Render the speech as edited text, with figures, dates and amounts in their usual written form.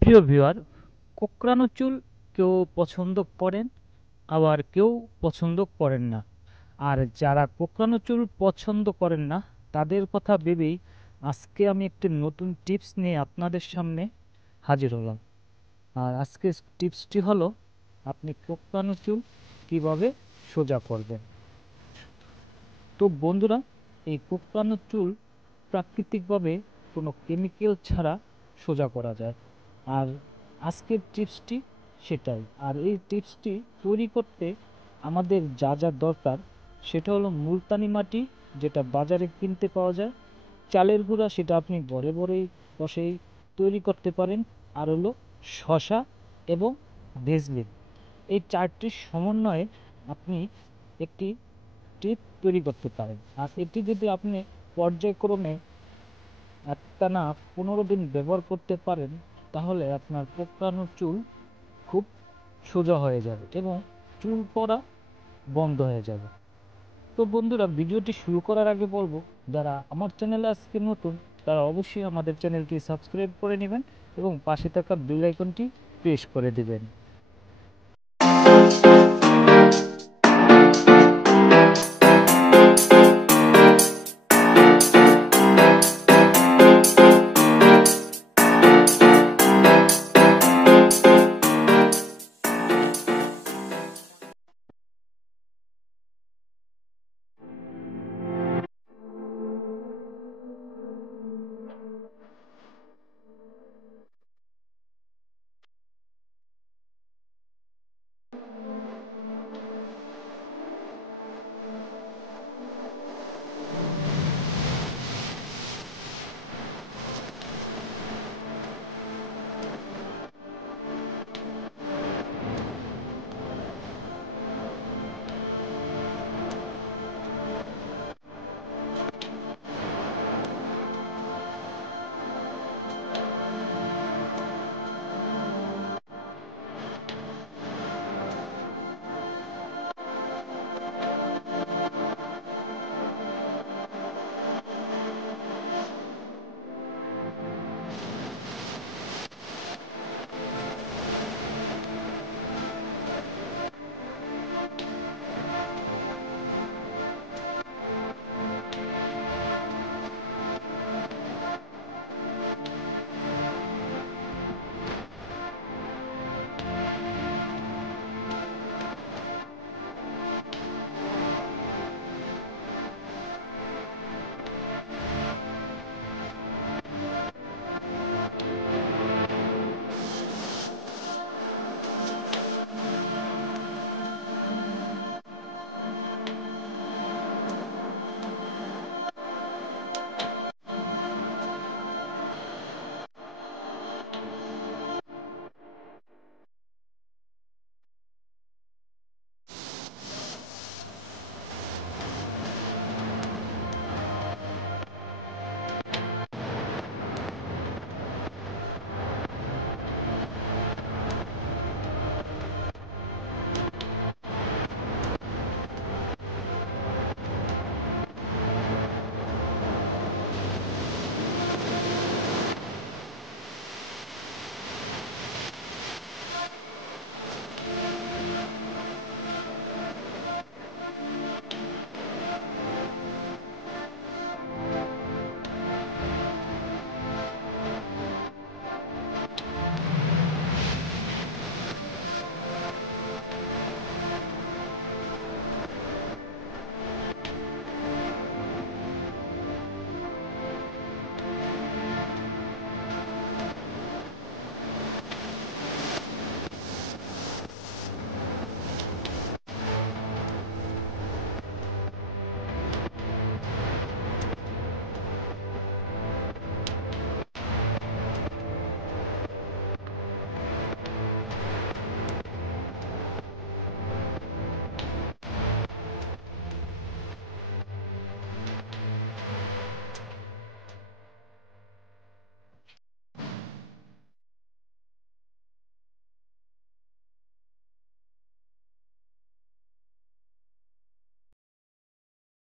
প্রিয় ভিউয়ার, কোঁকড়ানো চুল কেউ পছন্দ করেন, আবার কেউ পছন্দ করেন না। আর যারা কোঁকড়ানো চুল পছন্দ করেন না তাদের কথা ভেবেই আজকে আমি একটি নতুন টিপস নিয়ে আপনাদের সামনে হাজির হলাম। আর আজকের টিপসটি হলো আপনি কোঁকড়ানো চুল কীভাবে সোজা করবেন। তো বন্ধুরা, এই কোঁকড়ানো চুল প্রাকৃতিকভাবে কোনো কেমিক্যাল ছাড়া সোজা করা যায়। আর আজকের টিপসটি সেটাই। আর এই টিপসটি তৈরি করতে আমাদের যা যা দরকার সেটা হলো মুলতানি মাটি, যেটা বাজারে কিনতে পাওয়া যায়। চালের গুঁড়া, সেটা আপনি ঘরে ঘরেই বসেই তৈরি করতে পারেন। আর হলো শসা এবং ভেজলিন। এই চারটির সমন্বয়ে আপনি একটি টিপ তৈরি করতে পারেন। আর এটি যদি আপনি পর্যায়ক্রমে একটানা 15 দিন ব্যবহার করতে পারেন, তাহলে আপনার কোঁকড়ানো চুল খুব সোজা হয়ে যাবে এবং চুল পড়া বন্ধ হয়ে যাবে। তো বন্ধুরা, ভিডিওটি শুরু করার আগে বলবো, যারা আমার চ্যানেলে আজকে নতুন তারা অবশ্যই আমাদের চ্যানেলটি সাবস্ক্রাইব করে নেবেন এবং পাশে থাকা বেল আইকনটি প্রেস করে দিবেন।